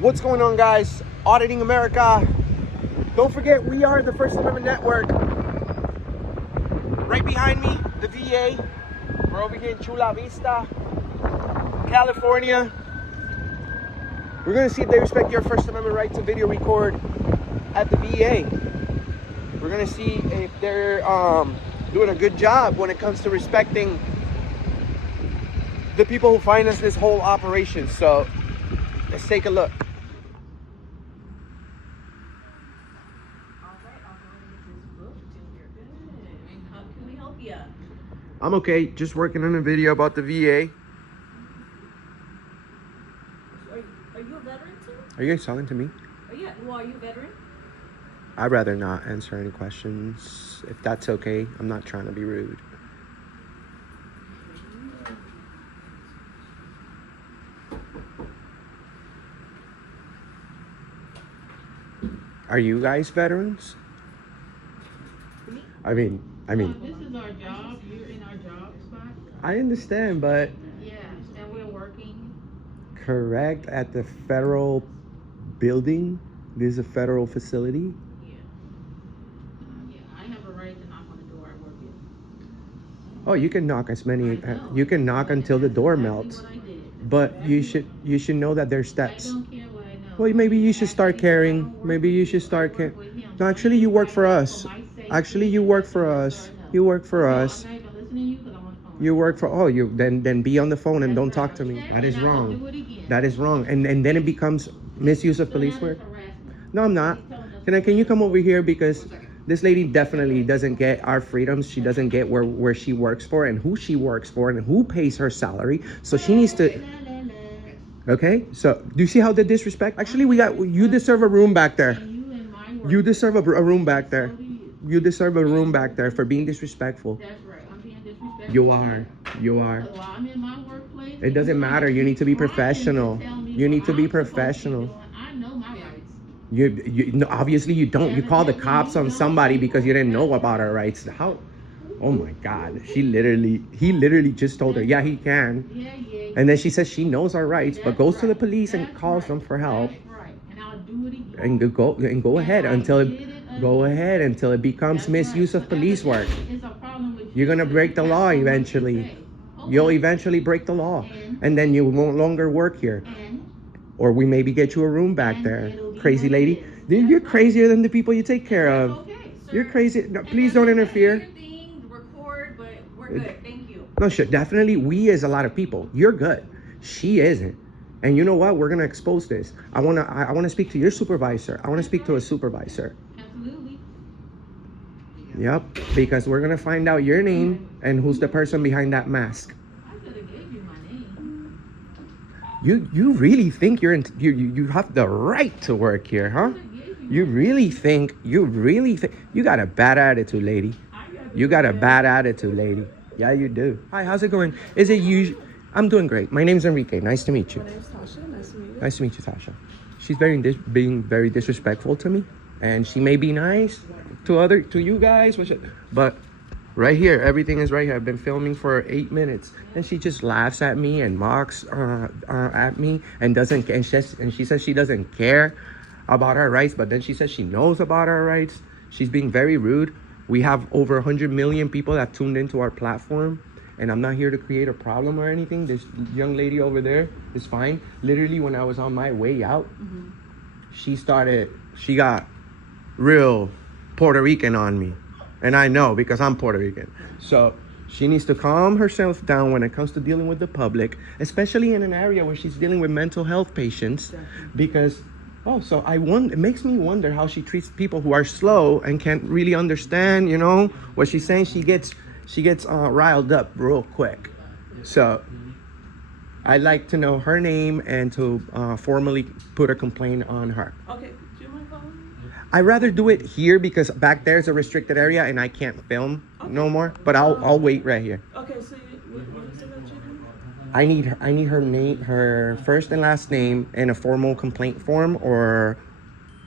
What's going on, guys? Auditing America. Don't forget, we are the First Amendment Network. Right behind me, the VA. We're over here in Chula Vista, California. We're gonna see if they respect your First Amendment right to video record at the VA. We're gonna see if they're doing a good job when it comes to respecting the people who finance this whole operation. So let's take a look. I'm okay, just working on a video about the VA. Are you a veteran too? Are you guys talking to me? Are you a veteran? I'd rather not answer any questions, if that's okay. I'm not trying to be rude. Are you guys veterans? Me? I mean. This is our job. You're in our job spot. I understand, but. Yeah, and we're working. Correct, at the federal building. This is a federal facility. Yeah. I have a right to knock on the door I work in. Oh, you can knock as many. I know. You can knock until the door melts. What I did. But you should know that there's steps. I don't care what I know. Well, maybe you should start caring. Maybe you should start caring. No, actually, you work for us. Actually, you work for us. You work for us. I'm not even listening to you because I'm on the phone. You work for. Oh, you then be on the phone and don't talk to me. That is wrong. That is wrong. And then it becomes misuse of police work. No, I'm not. Can you come over here, because this lady definitely doesn't get our freedoms. She doesn't get where she works for and who she works for and who pays her salary. So she needs to. Okay. So do you see how the disrespect? Actually, you deserve a room back there. You deserve a room back there. You deserve a room back there for being disrespectful. That's right. I'm being disrespectful. You are. You are. Well, I'm in my workplace. It doesn't matter. You need to be professional. You need to be professional. I know my rights. No, obviously you don't. You call the cops on somebody because you didn't know about her rights. How? Oh my God. He literally just told her, yeah, he can. Yeah. And then she says she knows our rights, but goes to the police and calls them for help. That's right. And I'll do it again. And go ahead until it becomes misuse of police work. It's a problem with You're gonna break the law eventually. You'll eventually break the law, and then you won't longer work here. Or we maybe get you a room back there. Crazy lady. You're crazier than the people you take care of. Okay, sir. You're crazy. No, please don't interfere. Record, but we're good. Thank you. No, shit. Definitely, we is a lot of people. You're good. She isn't. And you know what? We're gonna expose this. I wanna speak to your supervisor. I wanna speak to a supervisor. Absolutely. Yep. Because we're gonna find out your name and who's the person behind that mask. I could have gave you my name. You really think you have the right to work here, huh? You really think you got a bad attitude, lady. You got a bad attitude, lady. Yeah, you do. Hi, how's it going? Is it you? I'm doing great. My name's Enrique. Nice to meet you. My name's Tasha. Nice to meet you. Nice to meet you, Tasha. She's being very disrespectful to me, and she may be nice to you guys, but right here, everything is right here. I've been filming for 8 minutes, and she just laughs at me and mocks at me and doesn't. And she says she doesn't care about our rights, but then she says she knows about our rights. She's being very rude. We have over 100 million people that tuned into our platform. And I'm not here to create a problem or anything. This young lady over there is fine. Literally, when I was on my way out, she got real Puerto Rican on me. And I know, because I'm Puerto Rican. So she needs to calm herself down when it comes to dealing with the public, especially in an area where she's dealing with mental health patients. Because, it makes me wonder how she treats people who are slow and can't really understand, what she's saying. She gets riled up real quick. So I'd like to know her name and to formally put a complaint on her. Okay, do you mind following me? I'd rather do it here because back there's a restricted area and I can't film no more. But I'll wait right here. Okay, so what is it that you do? I need her name, her first and last name in a formal complaint form, or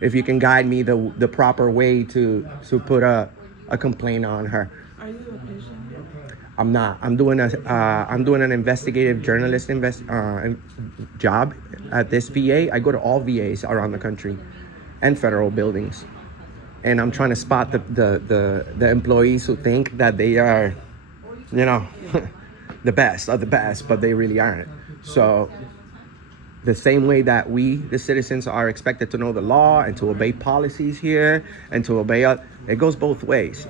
if you can guide me the proper way to put a complaint on her. Are you a patient? I'm not. I'm doing an investigative journalist job at this VA. I go to all VAs around the country, and federal buildings, and I'm trying to spot the employees who think that they are, you know, the best of the best, but they really aren't. So the same way that we, the citizens, are expected to know the law and to obey policies here and to obey it goes both ways.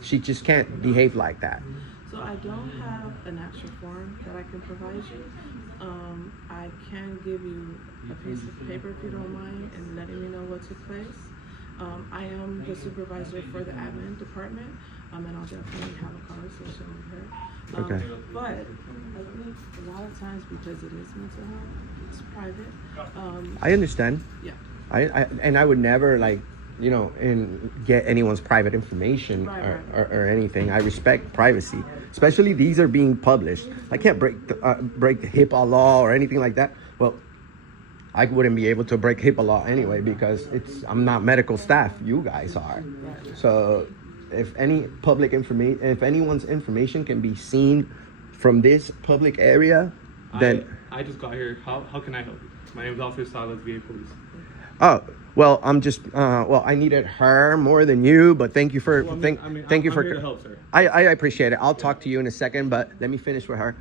She just can't behave like that. So I don't have an actual form that I can provide you. I can give you a piece of paper if you don't mind and letting me know what took place. I am the supervisor for the admin department, and I'll definitely have a conversation with her. Okay. But I think a lot of times, because it is mental health, it's private. I understand. Yeah. I would never get anyone's private information Right. or anything. I respect privacy, especially these are being published. I can't break the HIPAA law or anything like that. Well, I wouldn't be able to break HIPAA law anyway because I'm not medical staff. You guys are. So if anyone's information can be seen from this public area, then I just got here. How can I help you? My name is Officer Salas, VA Police. oh. Well, I'm just. I needed her more than you, but thank you for thank you for. I'm here to help, sir. I appreciate it. I'll talk to you in a second, but let me finish with her.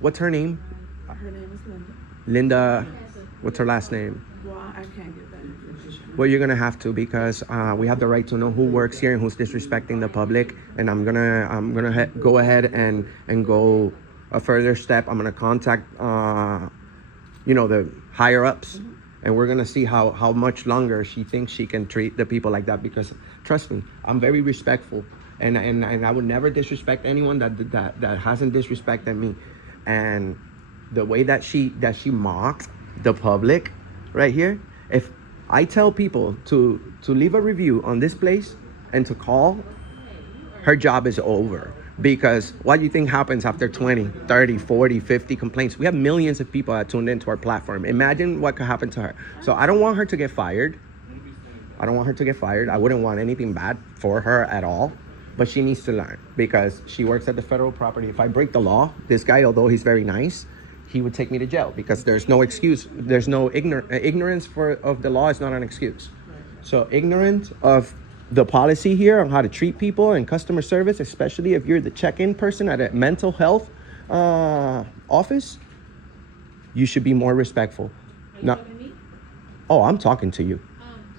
What's her name? Her name is Linda. Linda. What's her last name? Well, I can't get that information. Well, you're gonna have to because we have the right to know who works here and who's disrespecting the public. And I'm gonna go ahead and go a further step. I'm gonna contact the higher ups. And we're gonna see how much longer she thinks she can treat the people like that. Because trust me, I'm very respectful, and I would never disrespect anyone that hasn't disrespected me. And the way that she mocked the public, right here. If I tell people to leave a review on this place and to call, her job is over. Because what do you think happens after 20, 30, 40, 50 complaints? We have millions of people that tuned into our platform. Imagine what could happen to her. So I don't want her to get fired. I wouldn't want anything bad for her at all. But she needs to learn because she works at the federal property. If I break the law, this guy, although he's very nice, he would take me to jail because there's no excuse. There's no ignorance of the law is not an excuse. So ignorant of the policy here on how to treat people and customer service, especially if you're the check-in person at a mental health office, you should be more respectful. Are you Not, talking to me? oh, I'm talking to you.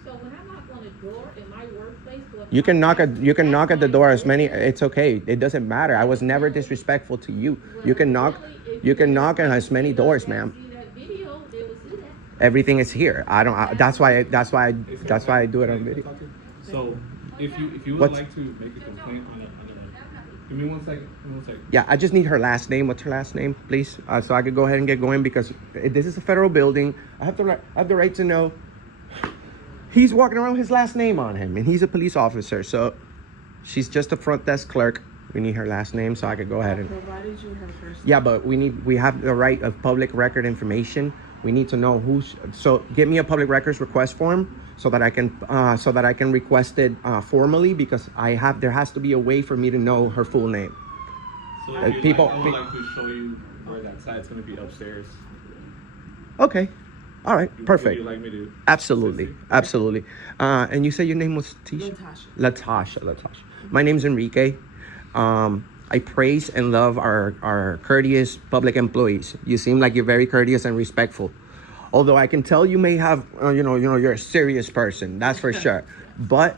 So when I knock on the door in my workplace, You can knock at the door as many. It's okay. It doesn't matter. I was never disrespectful to you. You can knock on as many doors, ma'am. see that video, they will see that. Everything is here. That's why I do it on video. So if you would What's- like to make a complaint on a give me one second. Yeah, I just need her last name. What's her last name, please? So I could go ahead and get going because this is a federal building. I have the right to know. He's walking around with his last name on him, and he's a police officer. So she's just a front desk clerk. We need her last name so I could go ahead I and. provided you her first. Yeah, but we have the right of public record information. We need to know who's. So give me a public records request form so that I can request it formally because there has to be a way for me to know her full name. So I I would like to show you where that site's going to be upstairs. Okay. All right. Would Perfect. you like me to? Absolutely. And you said your name was Tisha? Latasha. My name's Enrique. I praise and love our courteous public employees. You seem like you're very courteous and respectful. Although I can tell you may have, you're a serious person. That's for sure. But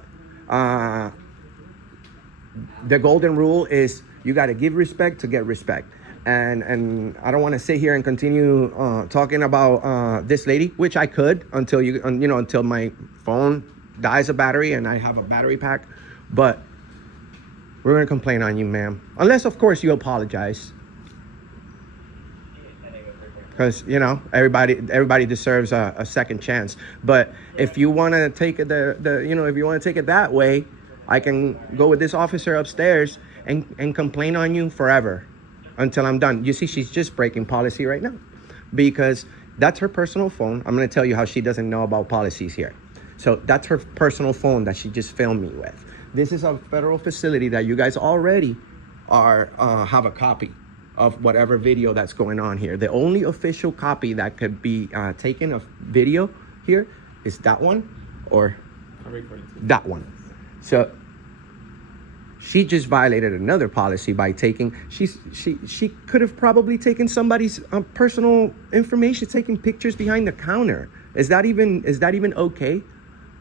the golden rule is you got to give respect to get respect. And I don't want to sit here and continue talking about this lady, which I could until my phone dies of battery and I have a battery pack. But we're going to complain on you, ma'am. Unless, of course, you apologize. Because, everybody deserves a second chance. But if you want to take it if you want to take it that way, I can go with this officer upstairs and complain on you forever until I'm done. You see, she's just breaking policy right now because that's her personal phone. I'm going to tell you how she doesn't know about policies here. So that's her personal phone that she just filmed me with. This is a federal facility that you guys already are have a copy of whatever video that's going on here. The only official copy that could be taken of video here is that one or I'm recording too. that one. So she just violated another policy by taking. She could have probably taken somebody's personal information, taking pictures behind the counter. Is that even okay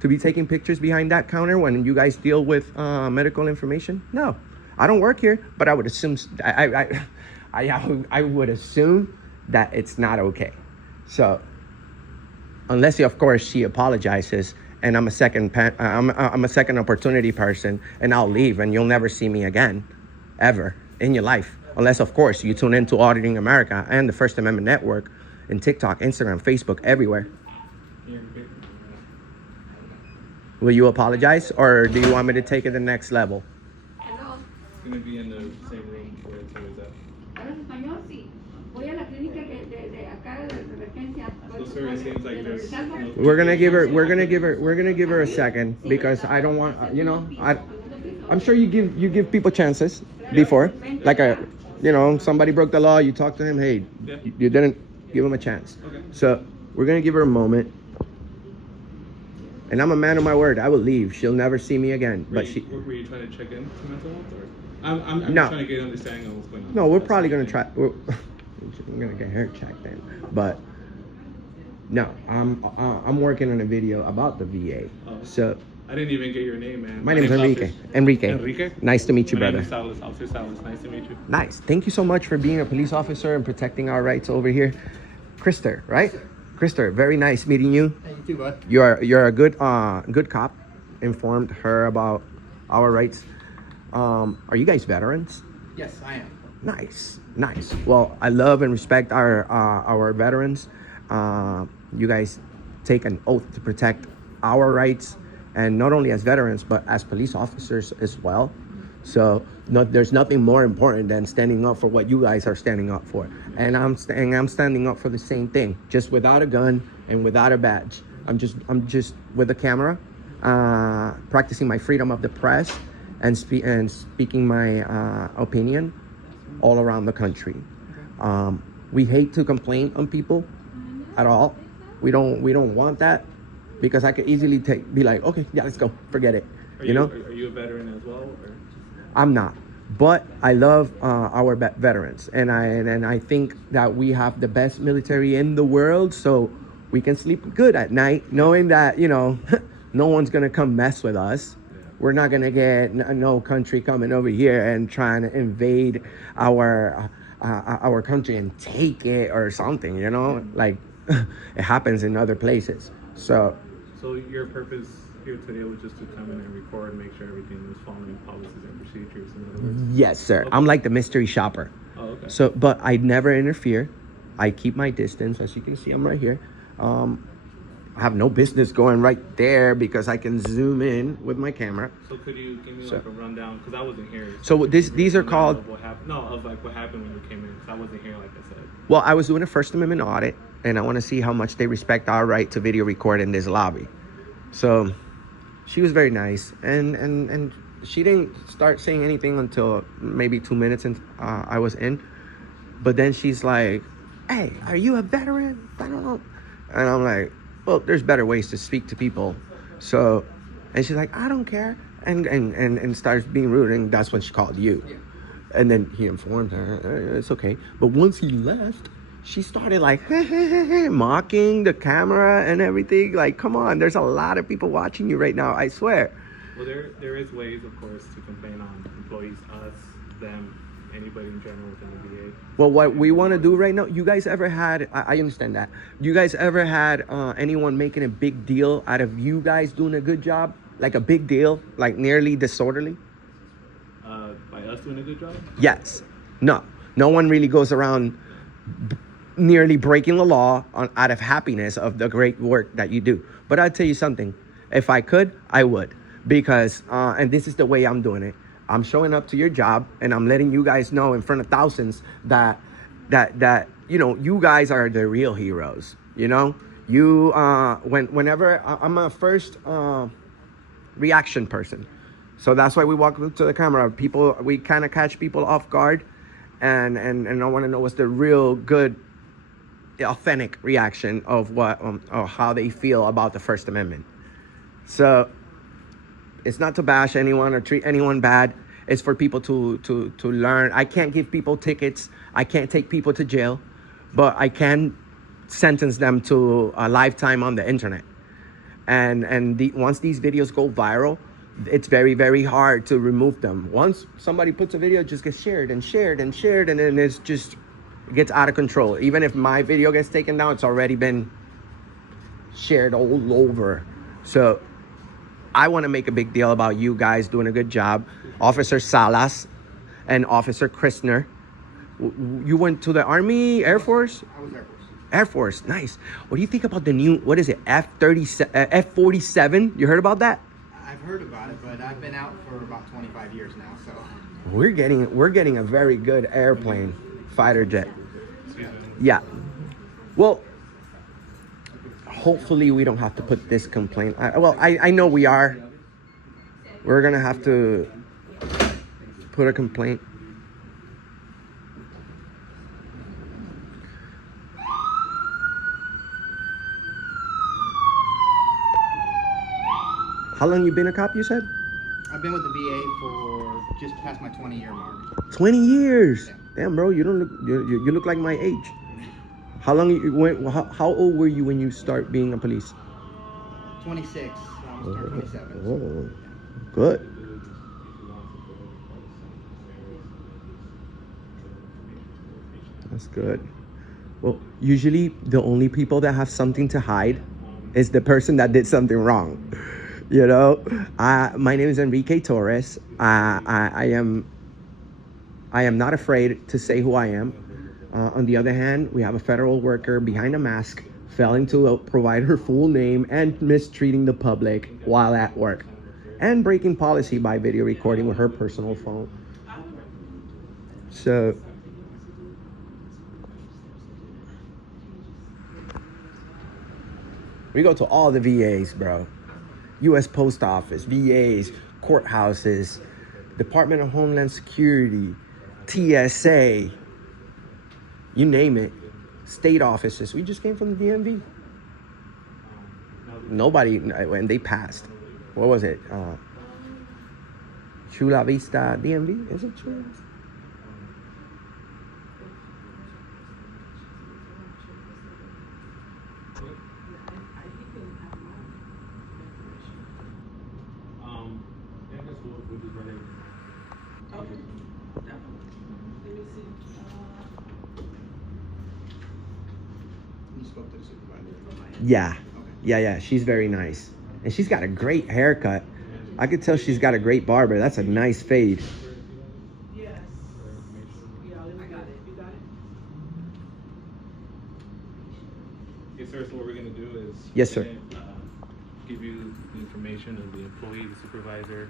to be taking pictures behind that counter when you guys deal with medical information? No, I don't work here, but I would assume I would assume that it's not okay. So unless of course she apologizes and I'm a second opportunity person and I'll leave and you'll never see me again ever in your life, unless of course you tune into Auditing America and the First Amendment Network and TikTok, Instagram, Facebook, everywhere. Will you apologize or do you want me to take it to the next level? Hello. It's gonna be in the same room where it's always at. ¿Hablas español? Sí. Voy a la clínica de acá de emergencia. So sir, it seems like there's no- We're gonna give her a second because I don't want I'm sure you give people chances before, like somebody broke the law, you talk to him, hey, Yeah. you didn't give him a chance. Okay. So we're gonna give her a moment. And I'm a man of my word. I will leave. She'll never see me again. Were But you, she were you trying to check in to mental health or? I'm No. trying to get an understanding of what's going on. no, we're probably gonna try. We're gonna get her checked in, but no, I'm working on a video about the VA. Oh. So I didn't even get your name, man. my name's Enrique. Officer- Enrique. Enrique. Nice to meet you, My name brother. is Salas, Officer Salas. Nice to meet you. Nice. Thank you so much for being a police officer and protecting our rights over here. Krister, right? Krister, very nice meeting you. Hey, you too, bud. You're a good cop. Informed her about our rights. Are you guys veterans? Yes, I am. Nice. Well, I love and respect our veterans. You guys take an oath to protect our rights, and not only as veterans but as police officers as well. So there's nothing more important than standing up for what you guys are standing up for. And I'm standing up for the same thing, just without a gun and without a badge. I'm just with a camera, practicing my freedom of the press and speaking my opinion all around the country. We hate to complain on people at all. We don't want that, because I could easily be like, okay, yeah, let's go, forget it. Are You know, Are you a veteran as well? Or? I'm not, but I love our veterans, and I think that we have the best military in the world, so we can sleep good at night knowing that no one's gonna come mess with us. We're not gonna get no country coming over here and trying to invade our country and take it or something. Like it happens in other places. So So your purpose here today was just to come in and record and make sure everything was following policies and procedures, in other words? yes, sir. I'm like the mystery shopper. Oh, okay. So, but I never interfere. I keep my distance. As you can see, I'm right here. I have no business going right there because I can zoom in with my camera. So could you give me So- like a rundown? Because I wasn't here. So these are Rundown called. of what happened. No, of like what happened when you came in. Because I wasn't here, like I said. Well, I was doing a First Amendment audit, and I want to see how much they respect our right to video record in this lobby. So, she was very nice, and she didn't start saying anything until maybe 2 minutes and I was in. But then she's like, "Hey, are you a veteran?" I don't know, and I'm like, "Well, there's better ways to speak to people." So, and she's like, "I don't care," and starts being rude, and that's when she called you. And then he informed her, it's okay. But once he left, she started like mocking the camera and everything. Like, come on, there's a lot of people watching you right now, I swear. Well, there is ways, of course, to complain on employees, us, them, anybody in general within the VA. Well, what we want to do right now, you guys ever had, I understand that. You guys ever had anyone making a big deal out of you guys doing a good job? Like a big deal, like nearly disorderly? By us doing a good job? Yes. No one really goes around nearly breaking the law out of happiness of the great work that you do. But I'll tell you something. If I could, I would. Because, and this is the way I'm doing it. I'm showing up to your job and I'm letting you guys know in front of thousands that you guys are the real heroes. Whenever I'm a first reaction person. So that's why we walk up to the camera. People, we kind of catch people off guard, and I want to know what's the real good, authentic reaction of what or how they feel about the First Amendment. So it's not to bash anyone or treat anyone bad. It's for people to learn. I can't give people tickets. I can't take people to jail, but I can sentence them to a lifetime on the internet. And once these videos go viral, it's very, very hard to remove them. Once somebody puts a video, it just gets shared and shared and shared, and then it gets out of control. Even if my video gets taken down, it's already been shared all over. So I want to make a big deal about you guys doing a good job. Officer Salas and Officer Christner. You went to the Army, Air Force? I was Air Force. Air Force, nice. What do you think about the new, what is it, F-47? You heard about that? I've heard about it, but I've been out for about 25 years now, so. We're getting a very good airplane, fighter jet. Yeah. Well, hopefully we don't have to put this complaint. I know we are. We're gonna have to put a complaint. How long you been a cop, you said? I've been with the VA for just past my 20-year mark. 20 years. Yeah. Damn, bro, you don't look. You look like my age. How long you went? How old were you when you start being a police? 26. I was turning 27. Oh, good. That's good. Well, usually the only people that have something to hide is the person that did something wrong. You know, my name is Enrique Torres. I am not afraid to say who I am. On the other hand, we have a federal worker behind a mask failing to provide her full name and mistreating the public while at work, and breaking policy by video recording with her personal phone. So we go to all the VAs, bro. U.S. Post Office, VAs, courthouses, Department of Homeland Security, TSA, you name it, state offices. We just came from the DMV. Nobody, and they passed. What was it? Chula Vista DMV? Is it Chula Vista? You spoke to the supervisor. Yeah. Yeah. She's very nice. And she's got a great haircut. I could tell she's got a great barber. That's a nice fade. Yes. Yeah, I got it. You got it? Yes, sir. So what we're gonna do is. Yes, sir. Give you the information of the employee, the supervisor,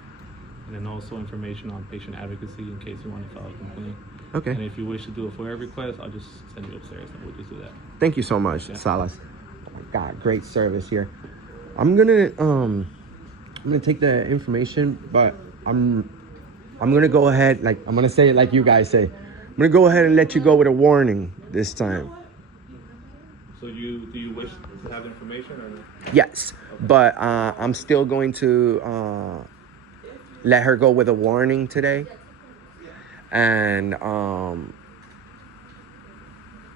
and then also information on patient advocacy in case you want to file a complaint. Okay. And if you wish to do a FOIA request, I'll just send you upstairs and we'll just do that. Thank you so much, Yeah. Salas. Oh my God, great service here. I'm gonna take the information, but I'm gonna go ahead, I'm gonna say it like you guys say. I'm gonna go ahead and let you go with a warning this time. So do you wish to have the information or no? Yes, but I'm still going to let her go with a warning today. And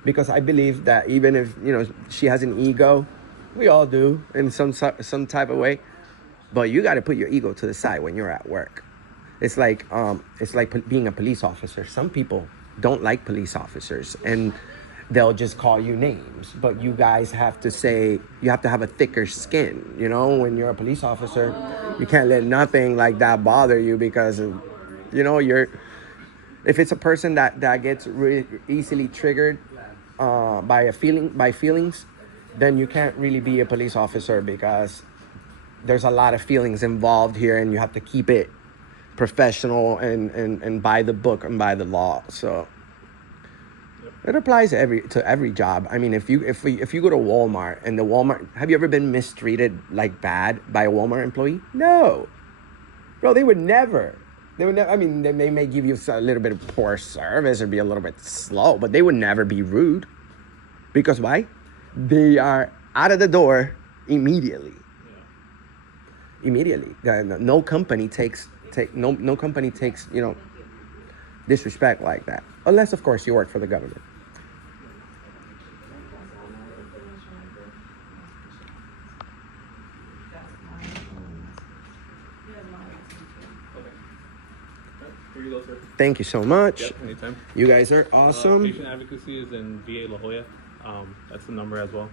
because I believe that even if, she has an ego, we all do in some type of way, but you got to put your ego to the side when you're at work. It's like being a police officer. Some people don't like police officers and they'll just call you names, but you guys have to have a thicker skin. When you're a police officer, you can't let nothing like that bother you because if it's a person that gets really easily triggered by feelings, then you can't really be a police officer because there's a lot of feelings involved here, and you have to keep it professional and by the book and by the law. So it applies to every job. I mean, if you go to Walmart and have you ever been mistreated like bad by a Walmart employee? No. Bro, they would never. They would never. I mean, they may give you a little bit of poor service or be a little bit slow, but they would never be rude. Because why? They are out of the door immediately. Immediately. No company takes disrespect like that, unless of course you work for the government. Here you go, sir. Thank you so much. Yep, anytime. You guys are awesome. Patient advocacy is in VA La Jolla. That's the number as well.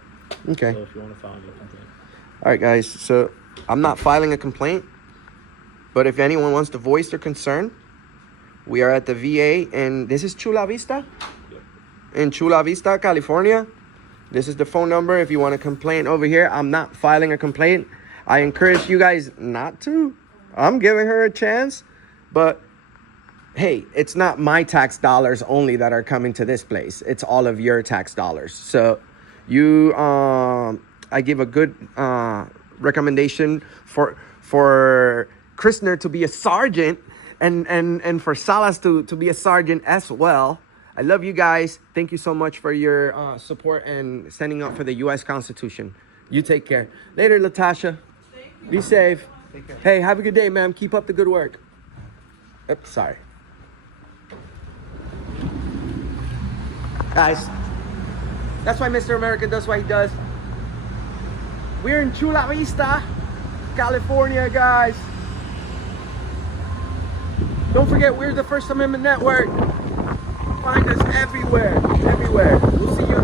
Okay. So if you want to file any complaint. All right, guys. So I'm not filing a complaint, but if anyone wants to voice their concern, we are at the VA, and this is Chula Vista. Yep. In Chula Vista, California. This is the phone number if you want to complain over here. I'm not filing a complaint. I encourage you guys not to. I'm giving her a chance, but hey, it's not my tax dollars only that are coming to this place. It's all of your tax dollars. So I give a good recommendation for Krishner to be a sergeant and for Salas to be a sergeant as well. I love you guys. Thank you so much for your support and standing up for the U.S. Constitution. You take care. Later, Latasha. Be safe. Hey, have a good day, ma'am. Keep up the good work. Oops, sorry. Guys, that's why Mr. America does what he does. We're in Chula Vista, California, guys. Don't forget, we're the First Amendment Network. Find us everywhere, everywhere. We'll see you